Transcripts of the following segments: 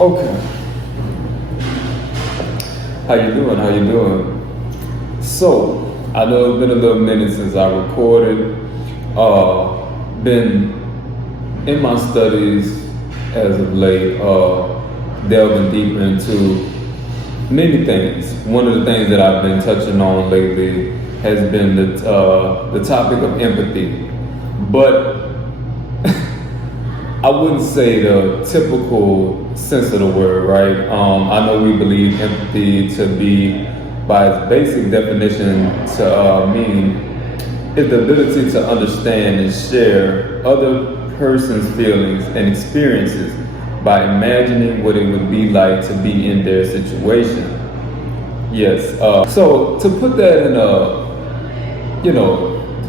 Okay. How you doing? How you doing? So, I know it's been a little minute since I recorded. Been in my studies as of late, delving deeper into many things. One of the things that I've been touching on lately has been the topic of empathy. But I wouldn't say the typical sense of the word, right? I know we believe empathy to be, by its basic definition, to mean is the ability to understand and share other person's feelings and experiences by imagining what it would be like to be in their situation. Yes. So to put that in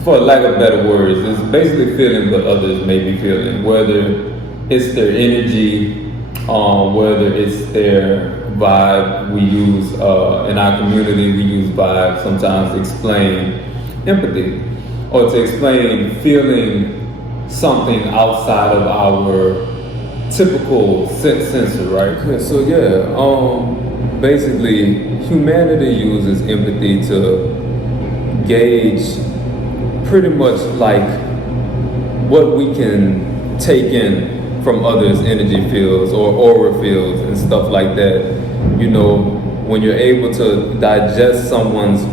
for lack of better words, it's basically feeling what others may be feeling, whether it's their energy, whether it's their vibe. We use, in our community, we use vibe sometimes to explain empathy, or to explain feeling something outside of our typical sensor, right? So basically humanity uses empathy to gauge pretty much like what we can take in from others' energy fields or aura fields and stuff like that. You know, when you're able to digest someone's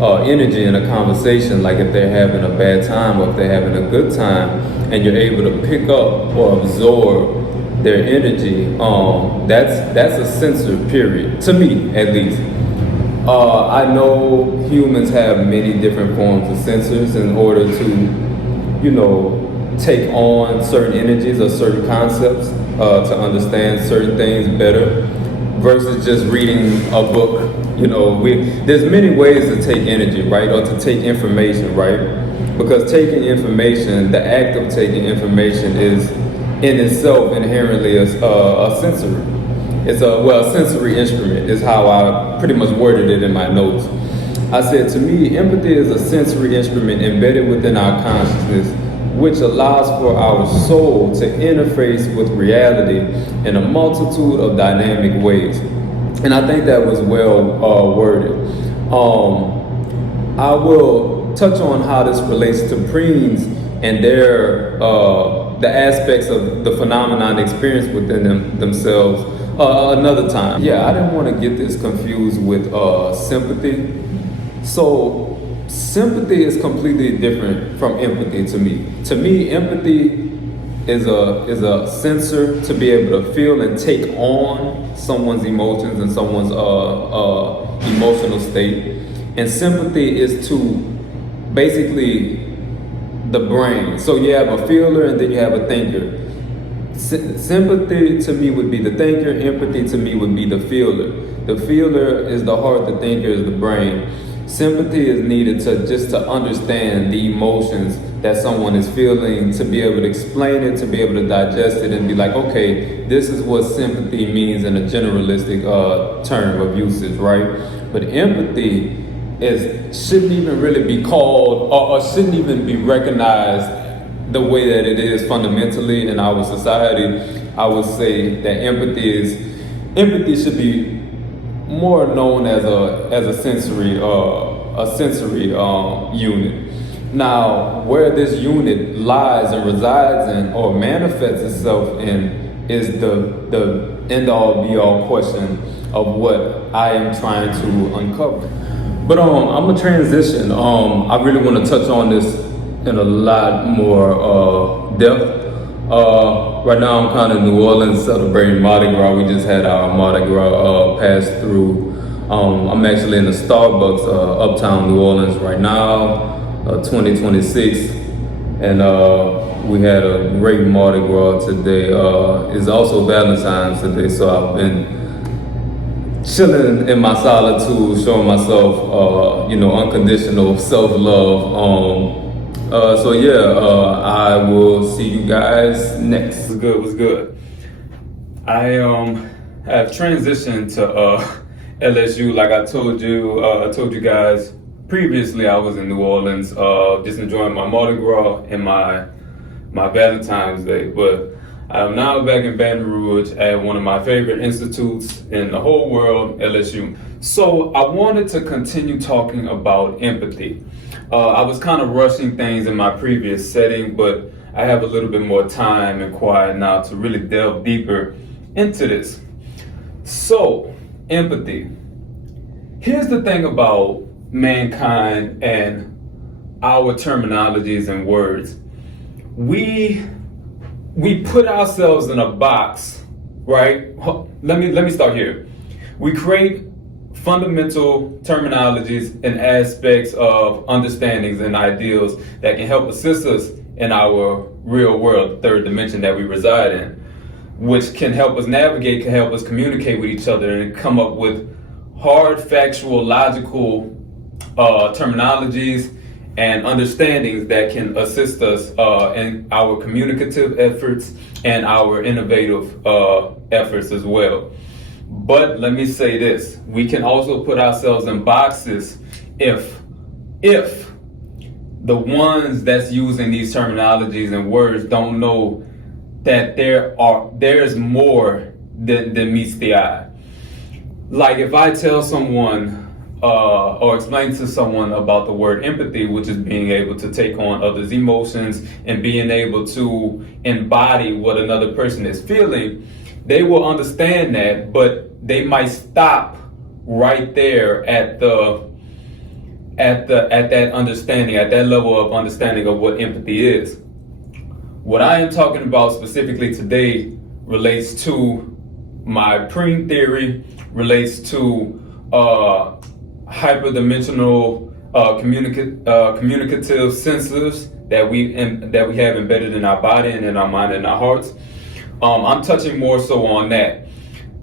energy in a conversation, like if they're having a bad time or if they're having a good time, and you're able to pick up or absorb their energy, that's a sensor, period, to me at least. I know humans have many different forms of sensors in order to, take on certain energies or certain concepts, to understand certain things better, versus just reading a book. There's many ways to take energy, right, or to take information, right? Because taking information, the act of taking information is in itself inherently a sensory. It's a sensory instrument is how I pretty much worded it in my notes. I said, to me, empathy is a sensory instrument embedded within our consciousness, which allows for our soul to interface with reality in a multitude of dynamic ways. And I think that was well worded. I will touch on how this relates to preens and their the aspects of the phenomenon experienced within themselves another time. Yeah, I didn't want to get this confused with sympathy. So sympathy is completely different from empathy to me. To me, empathy is a sensor to be able to feel and take on someone's emotions and someone's emotional state. And sympathy is to basically the brain. So you have a feeler and then you have a thinker. Sympathy to me would be the thinker, empathy to me would be the feeler. The feeler is the heart, the thinker is the brain. Sympathy is needed to understand the emotions that someone is feeling, to be able to explain it, to be able to digest it and be like, okay, this is what sympathy means in a generalistic term of usage, right? But empathy shouldn't even really be called or shouldn't even be recognized the way that it is fundamentally in our society. I would say that empathy should be more known as a sensory unit. Now, where this unit lies and resides in or manifests itself in is the end-all be-all question of what I am trying to uncover. But I'm gonna transition. I really want to touch on this in a lot more depth. Right now I'm kind of in New Orleans celebrating Mardi Gras. We just had our Mardi Gras pass through. I'm actually in the Starbucks uptown New Orleans right now, 2026, and we had a great Mardi Gras today. It's also Valentine's today, so I've been chilling in my solitude, showing myself, unconditional self-love. I will see you guys next. What's good? I have transitioned to LSU. Like I told you guys previously, I was in New Orleans, just enjoying my Mardi Gras and my Valentine's Day. But I am now back in Baton Rouge at one of my favorite institutes in the whole world, LSU. So I wanted to continue talking about empathy. I was kind of rushing things in my previous setting, but I have a little bit more time and quiet now to really delve deeper into this. So, empathy. Here's the thing about mankind and our terminologies and words. We put ourselves in a box, right? Let me start here. We create fundamental terminologies and aspects of understandings and ideals that can help assist us in our real world, the third dimension that we reside in, which can help us navigate, can help us communicate with each other and come up with hard, factual, logical terminologies and understandings that can assist us in our communicative efforts and our innovative efforts as well. But let me say this, we can also put ourselves in boxes if the ones that's using these terminologies and words don't know that there's more than meets the eye. Like if I tell someone or explain to someone about the word empathy, which is being able to take on others' emotions and being able to embody what another person is feeling, they will understand that, but they might stop right there at that understanding, at that level of understanding of what empathy is. What I am talking about specifically today relates to my preen theory, relates to hyperdimensional communicative sensors that we have embedded in our body and in our mind and our hearts. I'm touching more so on that.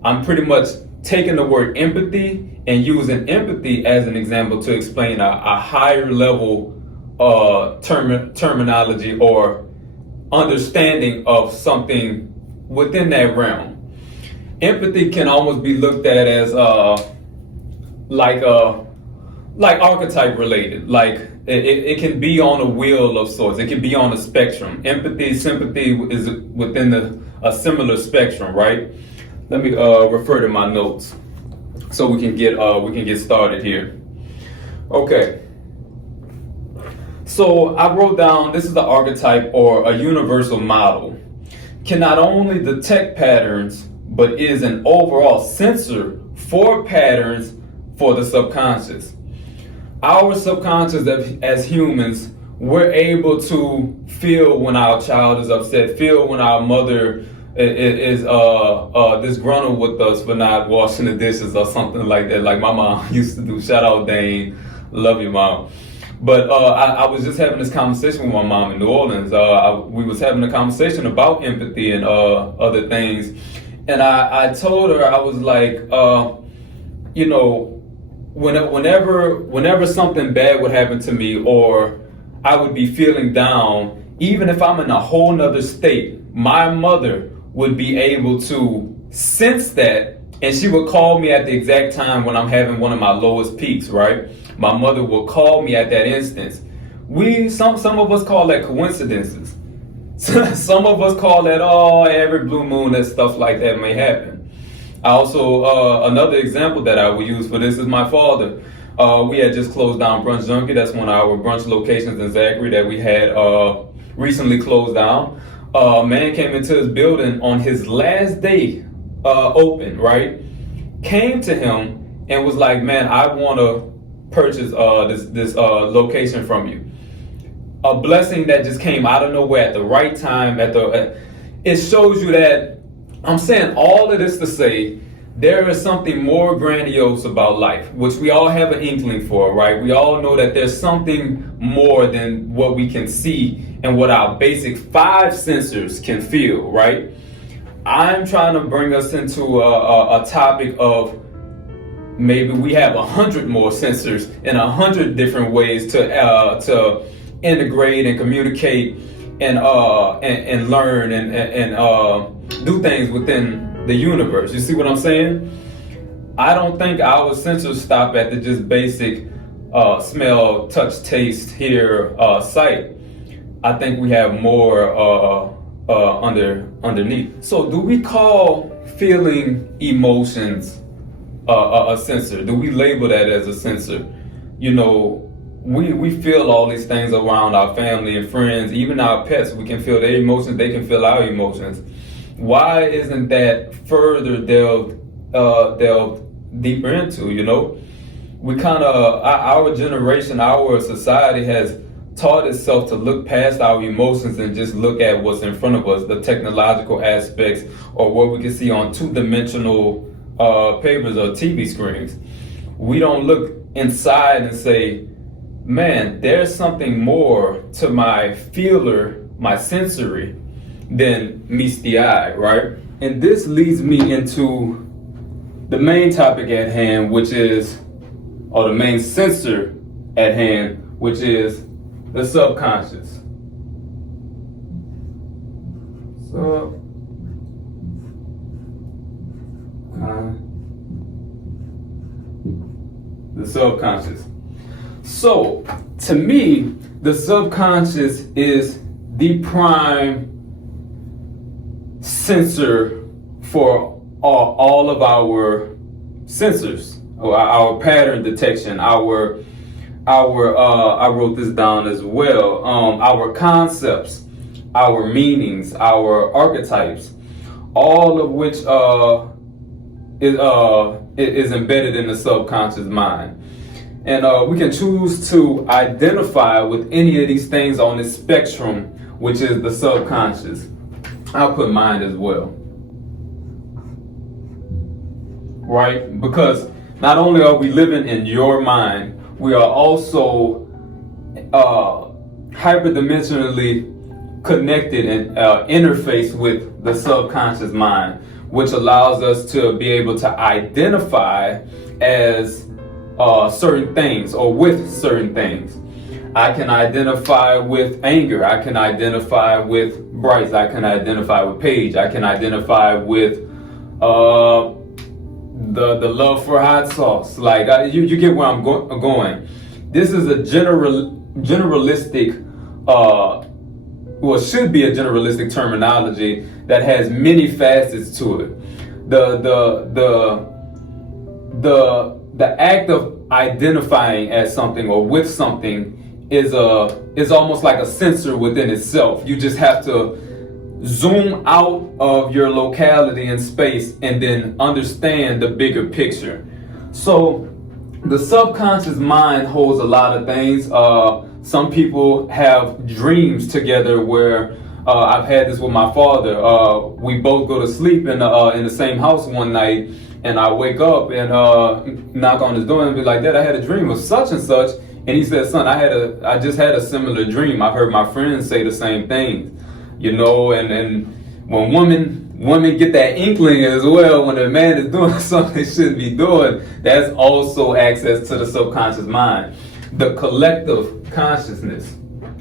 I'm pretty much taking the word empathy and using empathy as an example to explain a higher level terminology or understanding of something within that realm. Empathy can almost be looked at as like archetype related. Like it can be on a wheel of sorts. It can be on a spectrum. Empathy, sympathy is within a similar spectrum, right? Let me refer to my notes so we can get started here. Okay. So I wrote down, this is the archetype or a universal model. Can not only detect patterns, but is an overall sensor for patterns for the subconscious. Our subconscious as humans, we're able to feel when our child is upset, feel when our mother is disgruntled with us for not washing the dishes or something like that, like my mom used to do. Shout out Dane, love you mom. But I was just having this conversation with my mom in New Orleans. We was having a conversation about empathy and other things. And I told her, I was like, whenever something bad would happen to me or I would be feeling down, even if I'm in a whole nother state, my mother would be able to sense that, and she would call me at the exact time when I'm having one of my lowest peaks, right? My mother will call me at that instance. Some of us call that coincidences. Some of us call that, every blue moon, that stuff like that may happen. Also, another example that I would use for this is my father. We had just closed down Brunch Junkie. That's one of our brunch locations in Zachary that we had recently closed down. Man came into his building on his last day open, right? Came to him and was like, man, I want to purchase this location from you. A blessing that just came out of nowhere at the right time. It shows you that, I'm saying all of this to say, there is something more grandiose about life, which we all have an inkling for, right? We all know that there's something more than what we can see and what our basic 5 sensors can feel, right? I'm trying to bring us into a topic of maybe we have 100 more sensors in 100 different ways to integrate and communicate and learn and do things within the universe. You see what I'm saying? I don't think our sensors stop at the just basic smell, touch, taste, hear, sight. I think we have more underneath. So do we call feeling emotions a sensor? Do we label that as a sensor? You know, we feel all these things around our family and friends, even our pets. We can feel their emotions, they can feel our emotions. Why isn't that further delved deeper into, you know? We kind of, our generation, our society has taught itself to look past our emotions and just look at what's in front of us, the technological aspects, or what we can see on two-dimensional papers or TV screens. We don't look inside and say, man, there's something more to my feeler, my sensory, than meets the eye, right? And this leads me into the main topic at hand, which is, or the main sensor at hand, which is the subconscious. The subconscious. So, to me, the subconscious is the prime sensor for all of our sensors, or our pattern detection, I wrote this down as well, our concepts, our meanings, our archetypes, all of which is embedded in the subconscious mind. And we can choose to identify with any of these things on this spectrum, which is the subconscious. I'll put mind as well. Right? Because not only are we living in your mind, we are also hyperdimensionally connected and interfaced with the subconscious mind, which allows us to be able to identify as certain things or with certain things. I can identify with anger. I can identify with Bryce. I can identify with Paige. I can identify with the love for hot sauce. Like you get where I'm going. This is a generalistic, well, should be a generalistic terminology that has many facets to it. The act of identifying as something or with something is almost like a sensor within itself. You just have to zoom out of your locality in space and then understand the bigger picture. So the subconscious mind holds a lot of things. Some people have dreams together where I've had this with my father. We both go to sleep in the same house one night, and I wake up and knock on his door and be like, Dad, I had a dream of such and such. And he said, son, I just had a similar dream. I've heard my friends say the same thing, you know, and when women get that inkling as well, when a man is doing something they shouldn't be doing, that's also access to the subconscious mind. The collective consciousness.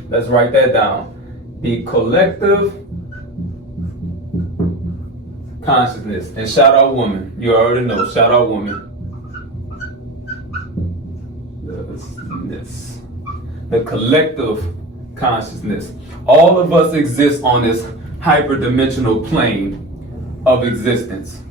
Let's write that down. The collective consciousness. And shout out woman. You already know. Shout out woman. The collective consciousness. All of us exist on this hyperdimensional plane of existence.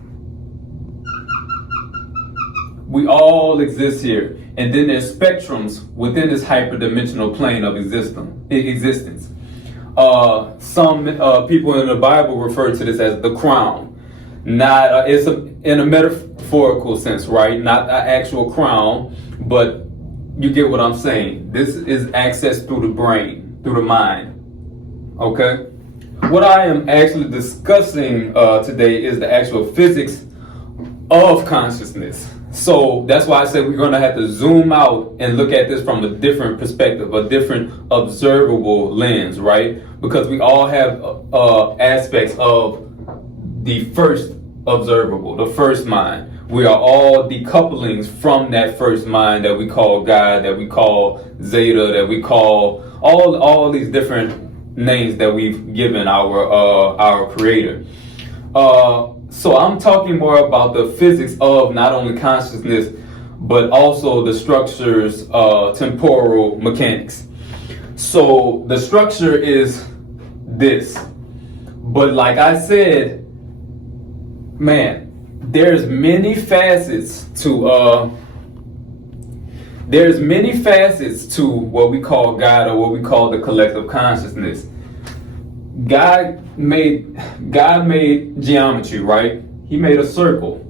We all exist here. And then there's spectrums within this hyperdimensional plane of existence. Some people in the Bible refer to this as the crown. Not it's in a metaphorical sense, right? Not an actual crown, but you get what I'm saying. This is access through the brain, through the mind. Okay? What I am actually discussing today is the actual physics of consciousness. So that's why I said we're going to have to zoom out and look at this from a different perspective, a different observable lens, right? Because we all have aspects of the first observable, the first mind. We are all decouplings from that first mind that we call God, that we call Zeta, that we call all these different names that we've given our creator. So I'm talking more about the physics of not only consciousness, but also the structures, temporal mechanics. So the structure is this. But like I said, man, there's many facets to what we call God, or what we call the collective consciousness. God made geometry, right? He made a circle.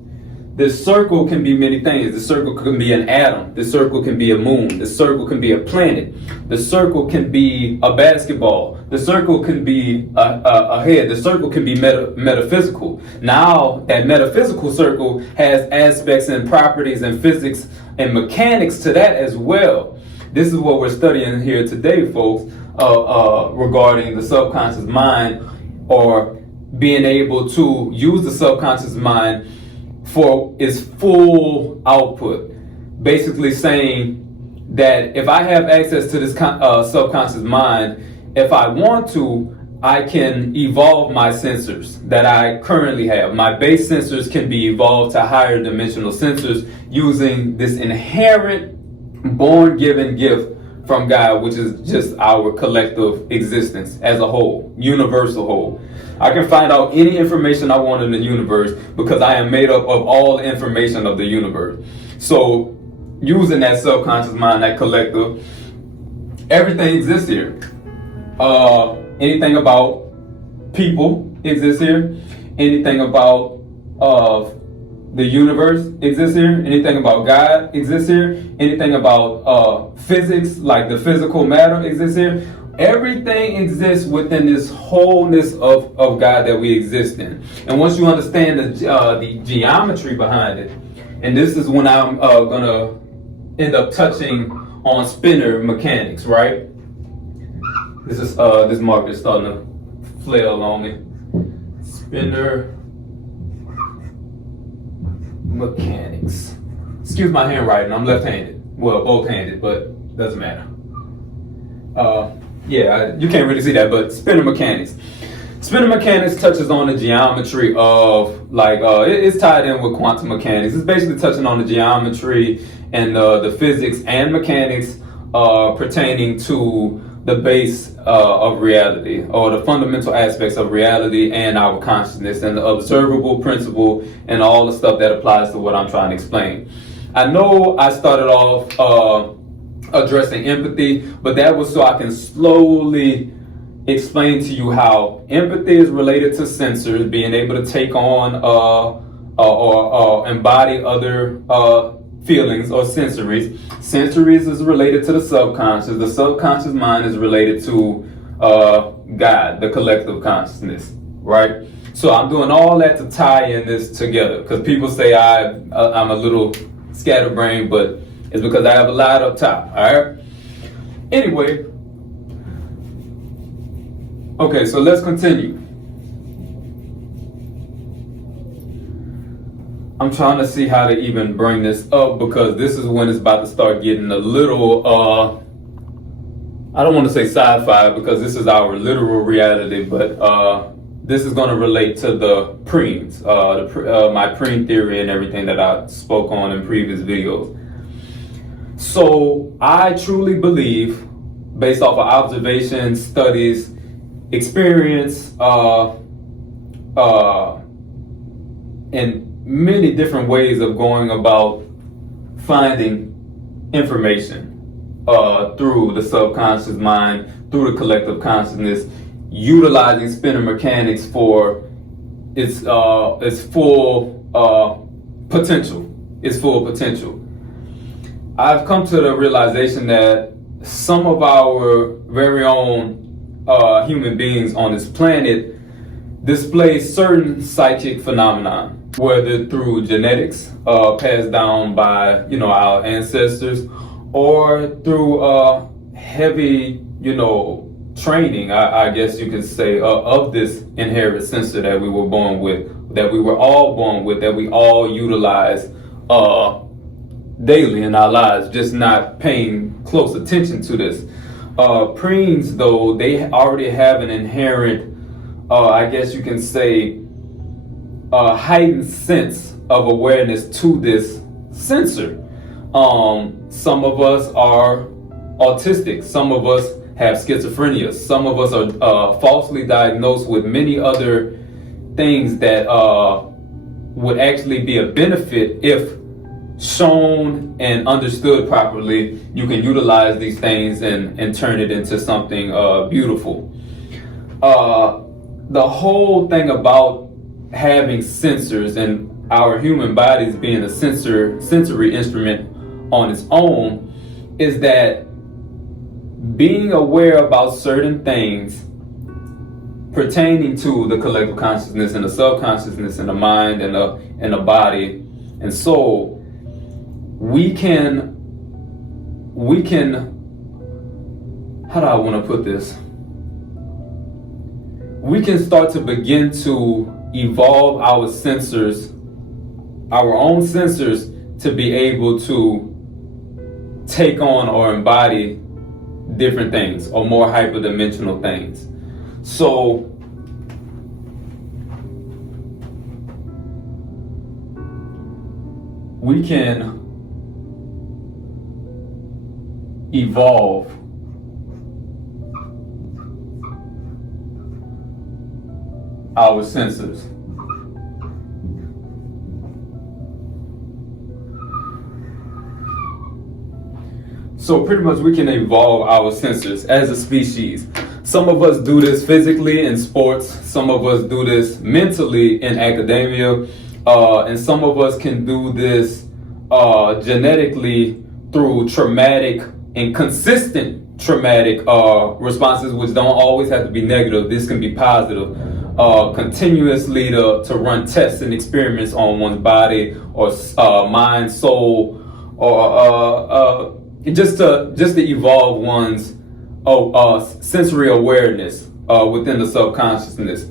This circle can be many things. The circle can be an atom. The circle can be a moon. The circle can be a planet. The circle can be a basketball. The circle can be a head. The circle can be metaphysical. Now, that metaphysical circle has aspects and properties and physics and mechanics to that as well. This is what we're studying here today, folks, regarding the subconscious mind, or being able to use the subconscious mind for its full output. Basically saying that if I have access to this subconscious mind, if I want to, I can evolve my sensors that I currently have. My base sensors can be evolved to higher dimensional sensors using this inherent born-given gift from God, which is just our collective existence as a whole, universal whole. I can find out any information I want in the universe because I am made up of all the information of the universe. So using that subconscious mind, that collective, everything exists here. Anything about people exists here. Anything about the universe exists here. Anything about God exists here. Anything about physics, like the physical matter, exists here. Everything exists within this wholeness of God that we exist in. And once you understand the geometry behind it, and this is when I'm gonna end up touching on spinner mechanics, right? This marker is starting to flail on me. Spinner mechanics. Excuse my handwriting, I'm left-handed. Well, both-handed, but doesn't matter. Yeah, you can't really see that, but spinner mechanics. Spinner mechanics touches on the geometry of, like, it's tied in with quantum mechanics. It's basically touching on the geometry and the physics and mechanics pertaining to the base of reality, or the fundamental aspects of reality and our consciousness, and the observable principle, and all the stuff that applies to what I'm trying to explain. I know I started off addressing empathy, but that was so I can slowly explain to you how empathy is related to sensors, being able to take on or embody other feelings or sensories. Sensories is related to the subconscious. The subconscious mind is related to God, the collective consciousness, right? So I'm doing all that to tie in this together, because people say I'm a little scatterbrained, but it's because I have a lot up top, all right? Anyway, okay, so let's continue. I'm trying to see how to even bring this up, because this is when it's about to start getting a little, I don't want to say sci-fi, because this is our literal reality, but this is going to relate to the preens, my preen theory and everything that I spoke on in previous videos. So I truly believe, based off of observation, studies, experience, and many different ways of going about finding information through the subconscious mind, through the collective consciousness, utilizing spinner mechanics for its full potential. Its full potential. I've come to the realization that some of our very own human beings on this planet display certain psychic phenomena, whether through genetics passed down by our ancestors, or through heavy training, I guess you could say, of this inherent sensor that we were born with, that we were all born with, that we all utilize daily in our lives, just not paying close attention to this. Preens, though, they already have an inherent, I guess you can say, heightened sense of awareness to this sensor. Some of us are autistic. Some of us have schizophrenia. Some of us are falsely diagnosed with many other things that would actually be a benefit if shown and understood properly. You can utilize these things and turn it into something beautiful. The whole thing about having sensors and our human bodies being a sensory instrument on its own is that being aware about certain things pertaining to the collective consciousness and the subconsciousness and the mind and the body and soul, we can, how do I want to put this? We can start to begin to evolve our sensors, our own sensors, to be able to take on or embody different things or more hyperdimensional things. So we can evolve our sensors. So pretty much we can evolve our sensors as a species. Some of us do this physically in sports, some of us do this mentally in academia, and some of us can do this genetically through traumatic and consistent traumatic responses, which don't always have to be negative. This can be positive. Continuously to run tests and experiments on one's body or mind, soul, or just to evolve one's sensory awareness within the subconsciousness.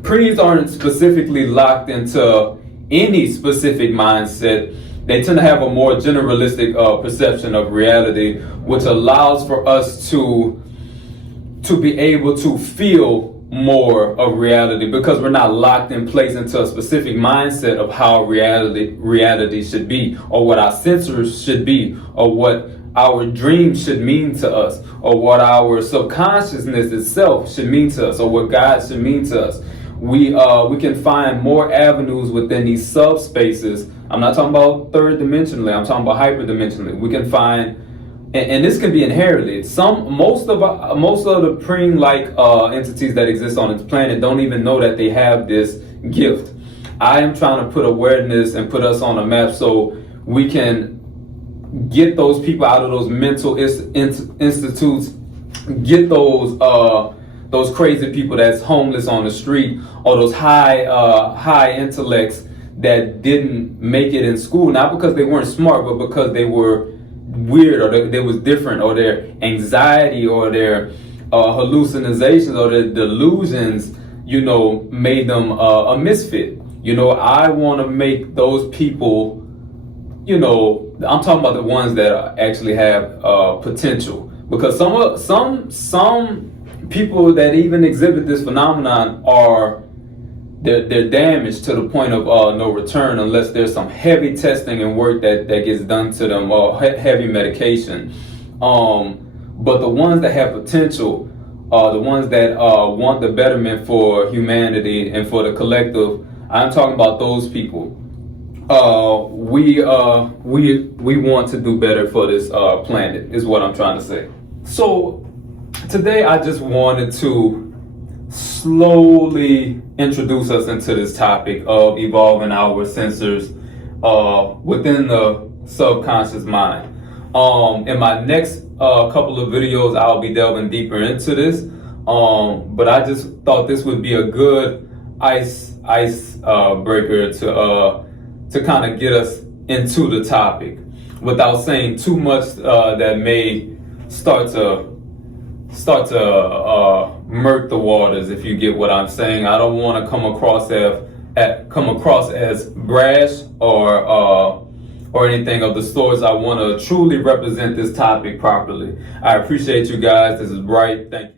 Preens aren't specifically locked into any specific mindset. They tend to have a more generalistic perception of reality, which allows for us to be able to feel more of reality, because we're not locked in place into a specific mindset of how reality should be, or what our sensors should be, or what our dreams should mean to us, or what our subconsciousness itself should mean to us, or what God should mean to us. We can find more avenues within these subspaces. I'm not talking about third dimensionally, I'm talking about hyperdimensionally. We can find, and this can be inherited. Most of the preen-like entities that exist on this planet don't even know that they have this gift. I am trying to put awareness and put us on a map so we can get those people out of those mental institutes, get those crazy people that's homeless on the street, or those high intellects that didn't make it in school, not because they weren't smart, but because they were weird, or they was different, or their anxiety, or their hallucinations, or their delusions, made them a misfit. I want to make those people, I'm talking about the ones that actually have potential, because some people that even exhibit this phenomenon they're damaged to the point of no return, unless there's some heavy testing and work that gets done to them, or heavy medication. But the ones that have potential, the ones that want the betterment for humanity and for the collective, I'm talking about those people. We want to do better for this planet, is what I'm trying to say. So today I just wanted to slowly introduce us into this topic of evolving our sensors within the subconscious mind. In my next couple of videos, I'll be delving deeper into this, but I just thought this would be a good ice breaker to kind of get us into the topic without saying too much that may start to murk the waters, if you get what I'm saying. I don't want to come across as brash or anything of the sorts. I want to truly represent this topic properly. I appreciate you guys. This is Bright. Thank you.